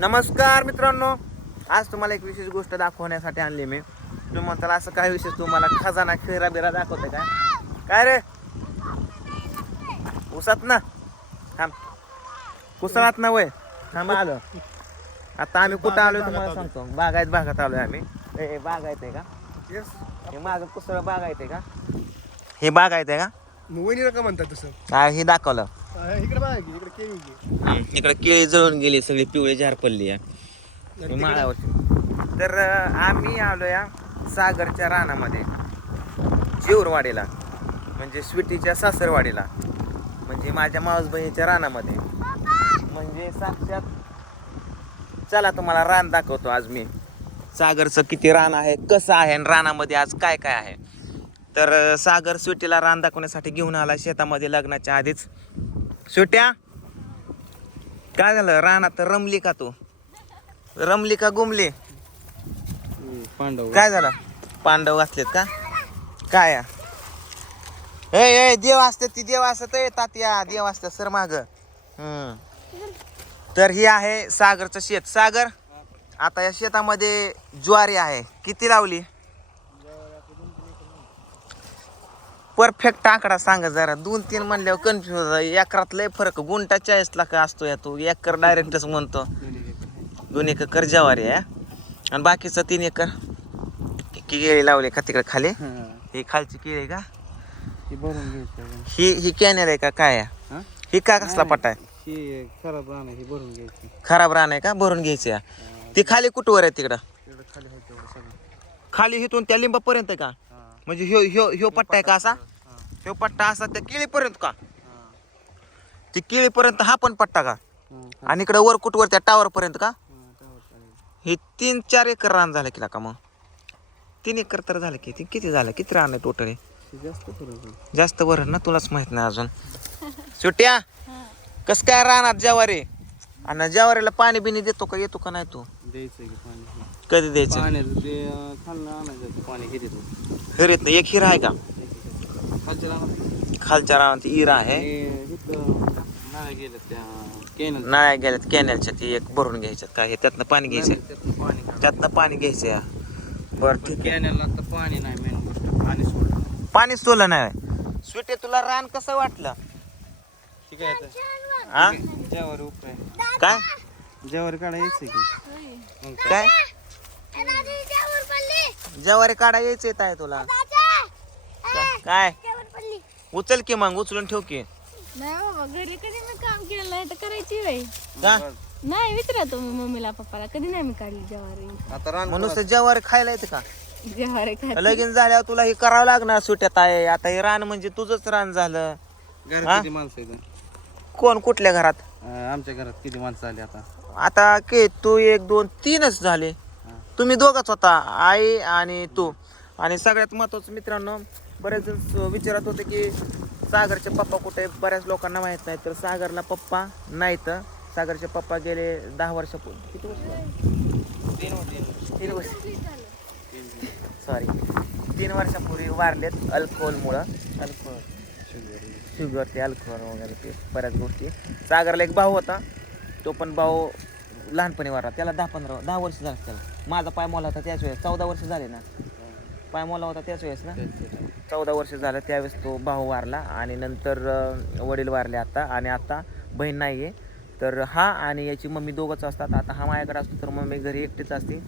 नमस्कार मित्रांनो. आज तुम्हाला एक विशेष गोष्ट दाखवण्यासाठी आणली मी. तुम्ही म्हणताल असं काय विशेष तुम्हाला? खजाना खेरा बिरा दाखवते काय? काय रे? उसात ना. थांब. कुसळात ना वय. थांब आलो. आता आम्ही कुठं आलोय तुम्हाला सांगतो. बागायत भागात आलोय आम्ही. हे बागायत आहे का? हे माझं कुसळ बागायत आहे का? हे बागायत आहे का? वहिनीला का म्हणतात तसं? काय हे दाखवलं. इकडे बघा की इकडे केळी की. इकडे केळी जळून गेली सगळी पिवळी झार पडली तर अं, आम्ही आलो या सागरच्या रानामध्ये. जेऊरवाडीला म्हणजे स्वीटीच्या सासरवाडीला. म्हणजे माझ्या मावस बहिणीच्या रानामध्ये. म्हणजे साक्षात चला तुम्हाला रान दाखवतो आज मी. सागरचं किती रान आहे कसं आहे आणि रानामध्ये आज काय काय आहे. तर अं, सागर स्वीटीला रान दाखवण्यासाठी घेऊन आला शेतामध्ये लग्नाच्या आधीच. स्वीट्या काय झालं? रानात रमली का तू? रमली का गुमली? पांडव काय झालं? पांडव असलेत का? काय? ए ए देव असते ती देव असत येतात या देव असतात सर माग. तर ही आहे सागरचं शेत. सागर आता या शेतामध्ये ज्वारी आहे. किती लावली? परफेक्ट आकडा सांगा जरा. दोन तीन म्हणल्यावर कन्फ्युज एकरात लय फरक. गुंटा चाळीस लाख असतो या तू. एकर डायरेक्टच म्हणतो. दोन एकर ज्वारी आहे आणि बाकीचं तीन एकर केळी लावली का तिकडे खाली? ही. खालची केळी आहे का? ही ही कॅनेल आहे का? काय? हा? ही का कसला पट्टा आहे? ही खराब राहणार ही भरून घ्यायची खराब रान आहे का? भरून घ्यायची. ती खाली कुठवर आहे तिकडं? खाली हिथून त्या लिंबापर्यंत आहे का? म्हणजे ह्यो ह्यो ह्यो पट्टा आहे का असा. ह्यो पट्टा असा त्या केळीपर्यंत का? ती केळीपर्यंत हा पण पट्टा का? आणि इकडे वर कुठवर त्या टावर पर्यंत का? हे तीन चार एकर रान झालं की का मग. तीन एकर तर झालं की ती किती झालं? किती रान आहे टोटल जास्त बरं ना? तुलाच माहीत नाही अजून. सुट्या? कस काय राहणार ज्वारी? आणि ज्वारीला पाणी बिनी देतो का येतो का नाही तू? द्यायचं की पाणी? कधी द्यायचं? पाण्याचं ते अं, खाल्लं आणायचं पाणी किती तू हिरीत एक हिरा आहे का? खालच्या राहणार खालच्या रानात हिरा आहे. नाही गेलं त्या केनल. नाळ्या गेल्यात कॅनेलच्या ती एक भरून घ्यायच्यात काय हे त्यातनं पाणी घ्यायचं. त्यातनं पाणी. त्यातनं पाणी घ्यायचं. बरं ठीक आहे. कॅनलला तर पाणी नाही मेन गोष्ट पाणी सोडलं. पाणीच तुला नाही. सुटे तुला रान कसं वाटलं? ठीक आहे हा? जेवारी उपाय. काय? जेवारी काढा यायचं की? काय? ज्वारी काढा यायचं येत आहे तुला. काय? उचल की मग उचलून ठेव की. नाही बाबा घरी कधी मी काम केलं नाही तर करायची का? नाही विचारा तुम्ही मम्मीला पप्पाला. कधी नाही मी काढली ज्वारी आता रान ज्वारी खायला येते का? ज्वारी लगीन झाल्यावर तुला हे करावं लागणार सुट्यात आहे आता हे रान म्हणजे तुझंच रान झालं. घरात हा? किती माणसं आहेत? कोण कुठल्या घरात? अं, आमच्या घरात किती माणसं आली आता. आता के तू एक दोन तीनच झाले. तुम्ही दोघच होता आई आणि तू. आणि सगळ्यात महत्वाचं मित्रांनो बरेच जण स- विचारत होते की सागरचे पप्पा कुठे? बऱ्याच लोकांना माहीत नाही तर सागरला पप्पा नाहीत सागरचे पप्पा गेले दहा वर्षापूर्वी किती वर्ष झाली? तीन वर्ष. सॉरी तीन वर्षापूर्वी वारलेत अल्कोहोलमुळं. अल्कोहोल. शुगर ते अल्कोहोल वगैरे ते बऱ्याच गोष्टी. सागरला एक भाऊ होता तो पण भाऊ लहानपणी वारला. त्याला दहा पंधरा दहा वर्ष झालं त्याला. माझा पाय मोला होता त्याच वेळेस. चौदा वर्ष झाले ना. पाय मोला होता त्याच वेळेस ना. चौदा वर्ष झालं त्यावेळेस तो भाऊ वारला आणि नंतर वडील वारले आता आणि आता बहीण नाही आहे तर हा आणि याची मम्मी दोघंच असतात. आता हा माझ्याकडे असतो तर मम्मी घरी एकटीच असते.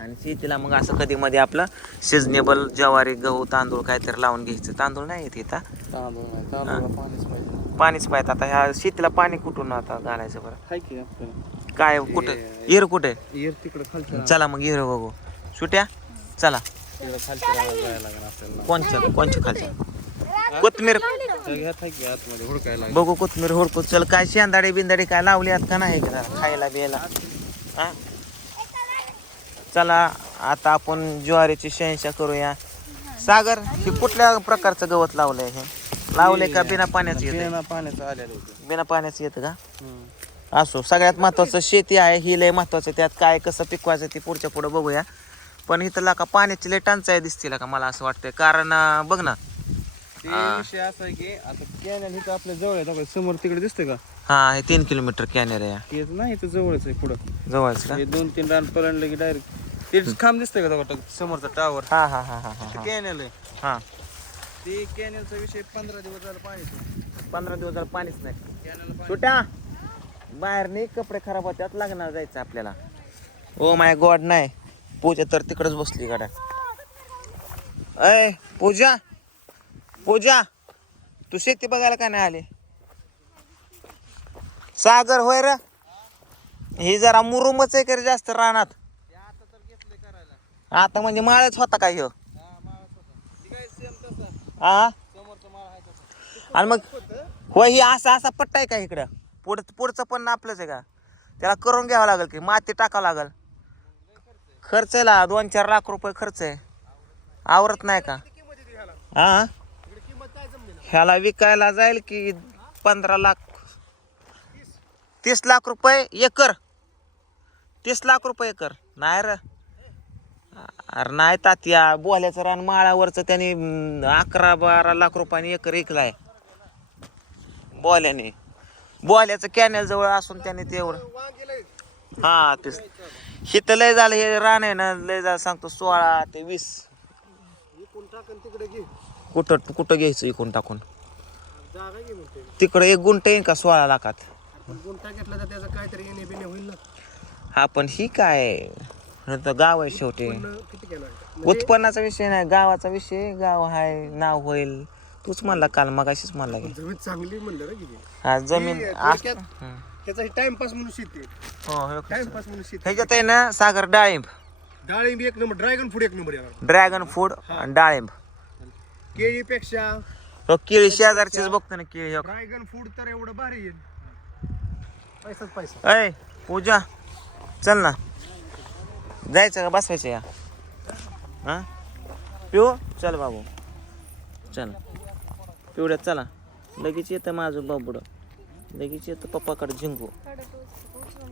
आणि शेतीला मग असं कधी मध्ये आपलं सिजनेबल ज्वारी गहू तांदूळ काहीतरी लावून घ्यायचं. तांदूळ नाही येत इथं. तांदूळ नाही. तांदूळला पाणीच पाहिजे. पाणीच पाहिजे. आता ह्या शेतीला पाणी कुठून आता घालायचं बरं? हाय की आपल्याला काय कुठं? इर कुठे? इयर तिकडे खालच्या चला मग इर बघू. सुट्या? चला. तिकडे खालच्या रानात जायला लागणार आपल्याला. कोणच्या कोणच्या खालच्या कोथमीर. त्या घ्यात हाय की आतमध्ये हुडकायला लागेल. बघू कोथमीर होडकू. चल काय शेंदाडे बिंदाडे काय लावली आहेत का नाही? का जरा खायला बियाला हा? चला आता आपण ज्वारीची शहनशा करूया. सागर हे कुठल्या प्रकारचं गवत लावलंय हे? लावलंय का बिना पाण्याचं येतं बिना पाण्याचं आलेलं होतं. बिना पाण्याचं येतं का? असो सगळ्यात महत्वाचं शेती आहे ही लय महत्वाचं त्यात काय कसं पिकवायचं ते पुढच्या पुढे बघूया. पण इथं का पाण्याची लय टंचाई दिसते का मला असं वाटतंय. कारण बघ ना. ते विषय असा आहे की आता कॅनल इथं आपल्या जवळ आहे बघा, समोर तिकडे दिसतंय का? हा हे तीन किलोमीटर कॅनेर आहे. तेच नाही इथं जवळच आहे पुढं. जवळच का? हे दोन तीन रान पलटलं की डायरेक्ट ते खांब दिसतंय का बघा, समोरचा टावर हा हा हा हा हा. कॅनल आहे. हा. ते कॅनलचा विषय पंधरा दिवस झाला पाणी पंधरा दिवस झालं पाणीच नाही. कॅनल छोट्या बाहेर नाही कपडे खराब होत्यात लग्नाला जायचं आपल्याला. ओ माय गॉड नाही. पूजा तर तिकडच बसली गाड्या. अय पूजा! पूजा! तू शेती बघायला का नाही आले? सागर होय र? ही जरा मुरुमच आहे करे जास्त रानात? आता म्हणजे माळच होता काय ह्यो? हा आणि मग होय ही असा असा पट्टा आहे का इकडं? पुढ पुढचं पण आपलंच आहे का? त्याला करून घ्यावं लागेल की माती टाकावं लागेल? खर्च आहे. ला दोन चार लाख रुपये खर्च आहे. आवरत नाही का? हा ह्याला विकायला जाईल की पंधरा लाख. तीस लाख रुपये एकर. तीस लाख रुपये एकर. नाही र. अरे नाही तात्या बोल्याचं रान माळावरचं त्यांनी अकरा बारा लाख रुपयाने एकर ऐकलाय बोल्याने. बोल्याचं कॅनेल जवळ असून त्याने तेवढं हा तेच. हिथं लय झालं हे रान आहे ना लय झालं सांगतो सोळा ते वीस. कुठं कुठं घ्यायचं इकून टाकून? तिकडं एक गुंट येईन का सोळा लाखात? गुंठा घेतला तर त्याचं काहीतरी हा पण ही काय? तर गाव आहे शेवटी. किती केलं उत्पन्नाचा विषय नाही गावाचा विषय. गाव आहे नाव होईल. तूच म्हणला काल मगाशीच म्हणला की. जमीन चांगली म्हणलं ना किती. हा जमीन ही आस- थोडक्यात हम्म. त्याचा टाइमपास म्हणून शेती हो हो टाइमपास म्हणून शेती ह्याच्यात आहे ना सागर डाळिंब. डाळिंब एक नंबर ड्रॅगन फ्रूट एक नंबर येणार. ड्रॅगन फूड आणि डाळिंब. केळीपेक्षा हो केळी शेजारचीच बघतो ना केळी हो. ड्रॅगन फ्रूट तर एवढं भारी येईल पैसाच पैसा अय पूजा चल ना. जायचं का? बसवायचं या. हा? पिऊ? चल बाबू. चल. पिवड्यात चला. लगेच येतं माझं बाबूड. लगेच येतं पप्पाकडे झिंकू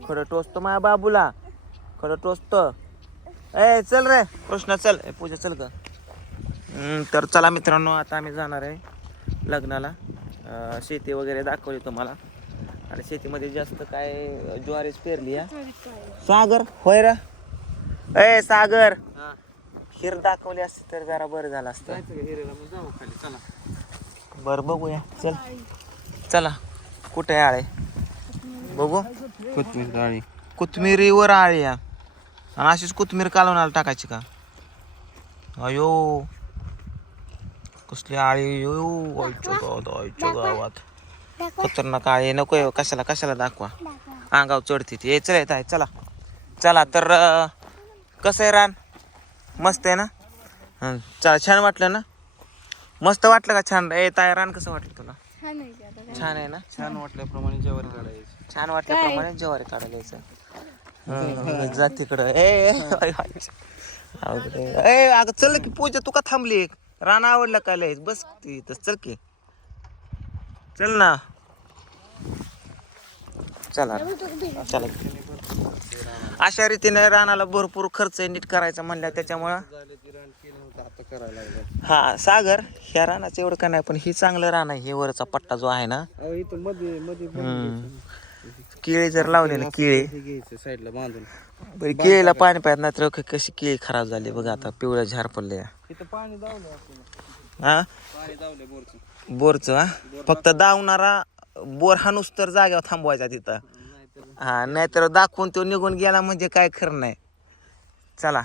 खरं टोचतो माझ्या बाबूला. खरं टोचतो. ए चल रे. कृष्णा चल. ए पूजा चल का तर चला मित्रांनो आता आम्ही जाणार आहे लग्नाला. शेती वगैरे दाखवली तुम्हाला. आणि शेतीमध्ये जास्त काय ज्वारीच पेरली आहे. सागर होय रा. ए सागर. हिर दाखवली असती तर जरा बरं झालं असतं. जायचं का हिरेला? मग जाऊ खाली. चला. बरं बघूया. चल. चला. कुठे आहे आळे? बघू. कोथमीर डाळी कोथमिरीवर आळी या आणि अशीच कोथमीर कालवणाला टाकायची का? अयो. कसली आळी. यो आईच्या गावात आईच्या गावात. खतरनाक आळी नको कशाला कशाला दाखवा. अंगाव चढते ती. चला येत आहे चला. चला तर कसं आहे रान? मस्त आहे ना? चला छान वाटलं ना? मस्त वाटलं का छान? ए ताय रान कसं वाटलं तुला? छान आहे ते आता काय. छान आहे ना? छान वाटल्याप्रमाणे जेवारी काढायची. छान वाटल्याप्रमाणे ज्वारी काढायला यायचं हं, जा तिकडं. ए ए, अगं चल की पूजा तू का थांबली? रान आवडलं का लय? बस तिथं चल की. चल ना. चला. चला. अशा रीतीने रानाला भरपूर खर्च नीट करायचा म्हणल्या त्याच्यामुळं. हा सागर ह्या रानाचं एवढं का नाही पण ही चांगलं रान आहे हे वरचा पट्टा जो आहे ना. केळी जर लावले ना केळी. साईडला बांधून. बरं केळीला पाणी पाहत नाही तर कशी केळी खराब झाली बघा आता पिवळ्या झार पडले हा? बोरचं. बोरचं हा? फक्त दावणारा बोर हाणूस तर जाग्यावर थांबवायचा तिथं. हां हा नाहीतर दाखवून तो निघून गेला म्हणजे काय खरं नाही. चला.